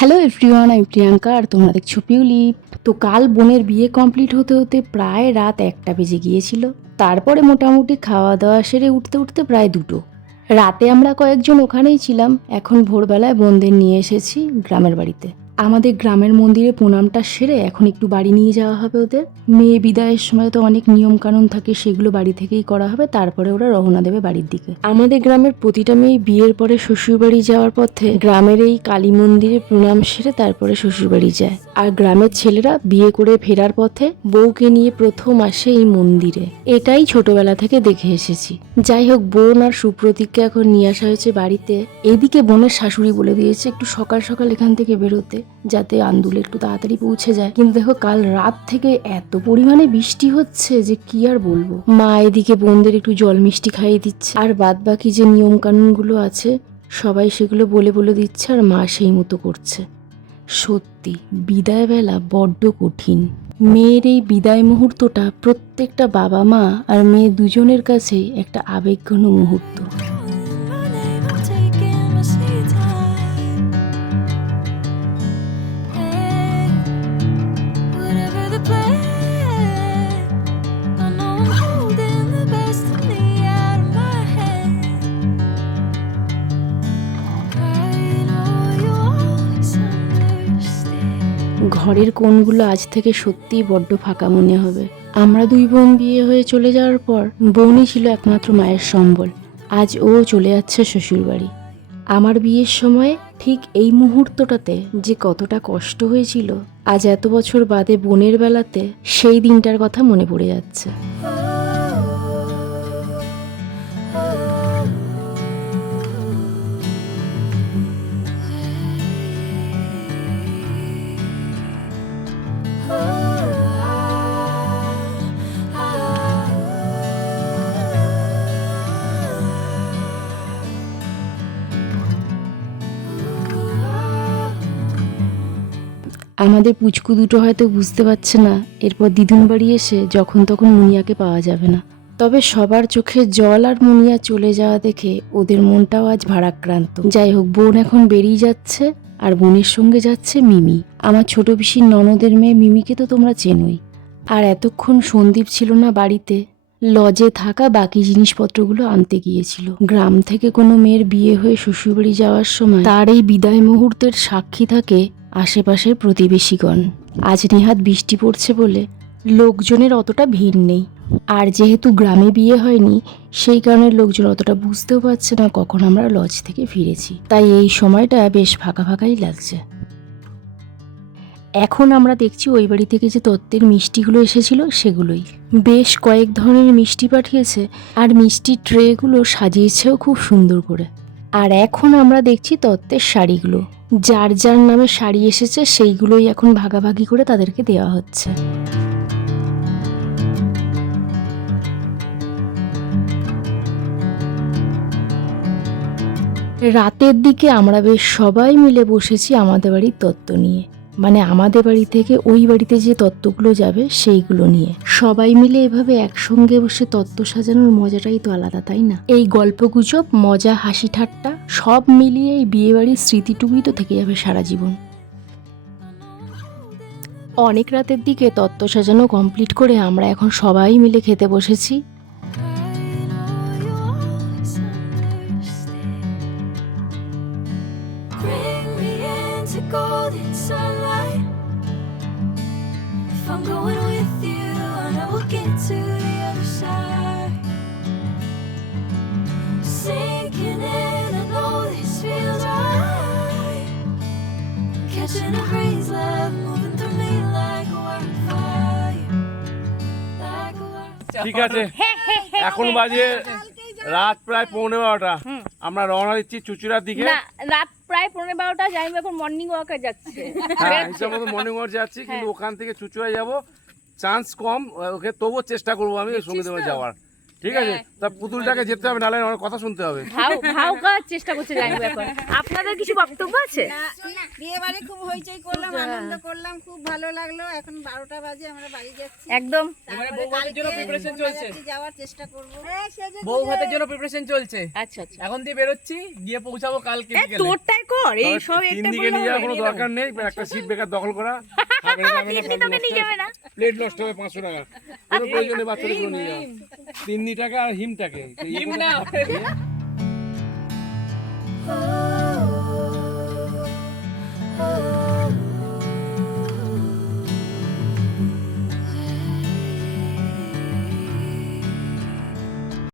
Hello everyone, আমি প্রিয়াঙ্কা আর তোমরা দেখছো পিউলিপ। তো কাল বোনের বিয়ে কমপ্লিট হতে হতে প্রায় রাত 1টা বেজে গিয়েছিল। তারপরে মোটামুটি খাওয়া দাওয়া সেরে উঠতে উঠতে প্রায় 2টো। রাতে আমরা কয়েকজন ওখানেই ছিলাম। এখন ভোরবেলায় বোনদের নিয়ে এসেছি গ্রামের বাড়িতে। আমাদের গ্রামের মন্দিরে প্রণামটা সেরে এখন একটু বাড়ি নিয়ে যাওয়া হবে ওদের। মেয়ে বিদায়ের সময় তো অনেক নিয়ম কানুন থাকে, সেগুলো বাড়ি থেকেই করা হবে। তারপরে ওরা রওনা দেবে বাড়ির দিকে। আমাদের গ্রামের প্রতিটা মেয়ে বিয়ের পরে শ্বশুরবাড়ি যাওয়ার পথে গ্রামের এই কালী মন্দিরে প্রণাম সেরে তারপরে শ্বশুরবাড়ি যায়। আর গ্রামের ছেলেরা বিয়ে করে ফেরার পথে বউকে নিয়ে প্রথম আসে এই মন্দিরে। এটাই ছোটবেলা থেকে দেখে এসেছি। যাই হোক, বোন আর সুপ্রতীককে এখন নিয়ে আসা হয়েছে বাড়িতে। এদিকে বোনের শাশুড়ি বলে দিয়েছে একটু সকাল সকাল এখান থেকে বেরোতে, যাতে আন্দুলে একটু তাড়াতাড়ি পৌঁছে যায়। কিন্তু দেখো, কাল রাত থেকে এত পরিমাণে বৃষ্টি হচ্ছে যে কি আর বলবো। মা এদিকে বোনদের একটু জল মিষ্টি খাইয়ে দিচ্ছে, আর বাদ বাকি যে নিয়ম কানুন গুলো আছে সবাই সেগুলো বলে বলে দিচ্ছে, আর মা সেই মতো করছে। সত্যি বিদায় বেলা বড্ড কঠিন। মেয়ের এই বিদায় মুহূর্তটা প্রত্যেকটা বাবা মা আর মেয়ে দুজনের কাছেই একটা আবেগঘন মুহূর্ত। ঘরের কোণগুলো আজ থেকে সত্যিই বড্ড ফাঁকা মনে হবে। আমরা দুই বোন বিয়ে হয়ে চলে যাওয়ার পর বোনই ছিল একমাত্র মায়ের সম্বল। আজ ও চলে যাচ্ছে শ্বশুরবাড়ি। আমার বিয়ের সময় ঠিক এই মুহূর্তটাতে যে কতটা কষ্ট হয়েছিল, আজ এত বছর বাদে বোনের বেলাতে সেই দিনটার কথা মনে পড়ে যাচ্ছে। আমাদের পুচকু দুটো হয়তো বুঝতে পারছে না এরপর দিদুন বাড়ি এসে যখন তখন মুনিয়াকে পাওয়া যাবে না। তবে সবার চোখে জল আর মুনিয়া চলে যাওয়া দেখে ওদের মনটাও আজ ভারাক্রান্ত। যাই হোক, বোন এখন বেরিয়ে যাচ্ছে, আর বোনের সঙ্গে যাচ্ছে মিমি, আমার ছোট পিসির ননদের মেয়ে। মিমিকে তো তোমরা চেনোই। আর এতক্ষণ সন্দীপ ছিল না বাড়িতে, লজে থাকা বাকি জিনিসপত্রগুলো আনতে গিয়েছিল। গ্রাম থেকে কোনো মেয়ের বিয়ে হয়ে শ্বশুরবাড়ি যাওয়ার সময় তার এই বিদায় মুহূর্তের সাক্ষী থাকে আশেপাশের প্রতিবেশীগণ। আজ নেহাত বৃষ্টি পড়ছে বলে লোকজনের অতটা ভিড় নেই। আর যেহেতু গ্রামে বিয়ে হয়নি, সেই কারণে লোকজন অতটা বুঝতেও পারছে না কখন আমরা লজ থেকে ফিরেছি। তাই এই সময়টা বেশ ফাঁকা ফাঁকাই লাগছে। এখন আমরা দেখছি ওই বাড়ি থেকে যে তত্ত্বের মিষ্টিগুলো এসেছিল সেগুলোই। বেশ কয়েক ধরনের মিষ্টি পাঠিয়েছে, আর মিষ্টির ট্রেগুলো সাজিয়েছেও খুব সুন্দর করে। আর এখন আমরা দেখছি তত্ত্বের শাড়িগুলো। যার যার নামে শাড়ি এসেছে সেইগুলোই এখন ভাগাভাগি করে তাদেরকে দেওয়া হচ্ছে। রাতের দিকে আমরা বেশ সবাই মিলে বসেছি আমাদের বাড়ির তত্ত্ব নিয়ে, মানে আমাদের বাড়ি থেকে ওই বাড়িতে যে তত্ত্বগুলো যাবে সেইগুলো নিয়ে। সবাই মিলে এভাবে একসঙ্গে বসে তত্ত্ব সাজানোর মজাটাই তো আলাদা, তাই না? এই গল্পগুজব, মজা, হাসি ঠাট্টা সব মিলিয়ে এই বিয়ে বাড়ির স্মৃতিটুকুই তো থেকে যাবে সারা জীবন। অনেক রাতের দিকে তত্ত্ব সাজানো কমপ্লিট করে আমরা এখন সবাই মিলে খেতে বসেছি। Golden sunlight. If I'm going with you, I know we'll get to the other side. Sinking in, I know this feels right. Catching a breeze, love moving through me like a wildfire. Like a wildfire. ঠিক আছে, এখন বাজে রাত প্রায় 11:15। আমরা রওনা দিচ্ছি চুচুড়ার দিকে। না, রাত প্রায় 11:30 যাই, এখন মর্নিং ওয়াকে যাচ্ছে। হ্যাঁ, হিসাব মতো মর্নিং ওয়াক যাচ্ছি, কিন্তু ওখান থেকে চুচুড়ায় যাব চান্স কম। ওকে তবুও চেষ্টা করবো আমি সঙ্গীত যাওয়ার। ঠিক আছে, তা পুতুলটাকে যেতে হবে, নাহলে আমার কথা শুনতে হবে। ভাও করার চেষ্টা করছে জামাইবাবু এখন। আপনাদের কিছু বক্তব্য আছে? বিয়ে বাড়ি খুব হইচই করলাম, আনন্দ করলাম, খুব ভালো লাগলো। এখন 12টা বাজে, আমরা বাড়ি যাচ্ছি। একদম। তারপরে কালকে বনগাছি যাওয়ার চেষ্টা করব। বউ ভাতের জন্য প্রিপারেশন চলছে, আচ্ছা আচ্ছা। এখন দিয়ে বেরোচ্ছি, গিয়ে পৌঁছাবো কালকে বিকেলে। তোরটাই কর, এই সব তিন একটা দিকে নিয়ে যাওয়ার কোনো দরকার নেই, একটা সিট বেকার দখল করা। তোকে নিয়ে যাবে না। প্লেট নষ্ট হবে 500 টাকা, কোনো প্রয়োজনে বাচ্চাদের নিয়ে যাওয়া। 3 টাকা আর হিমটাকে হিম না। Oh,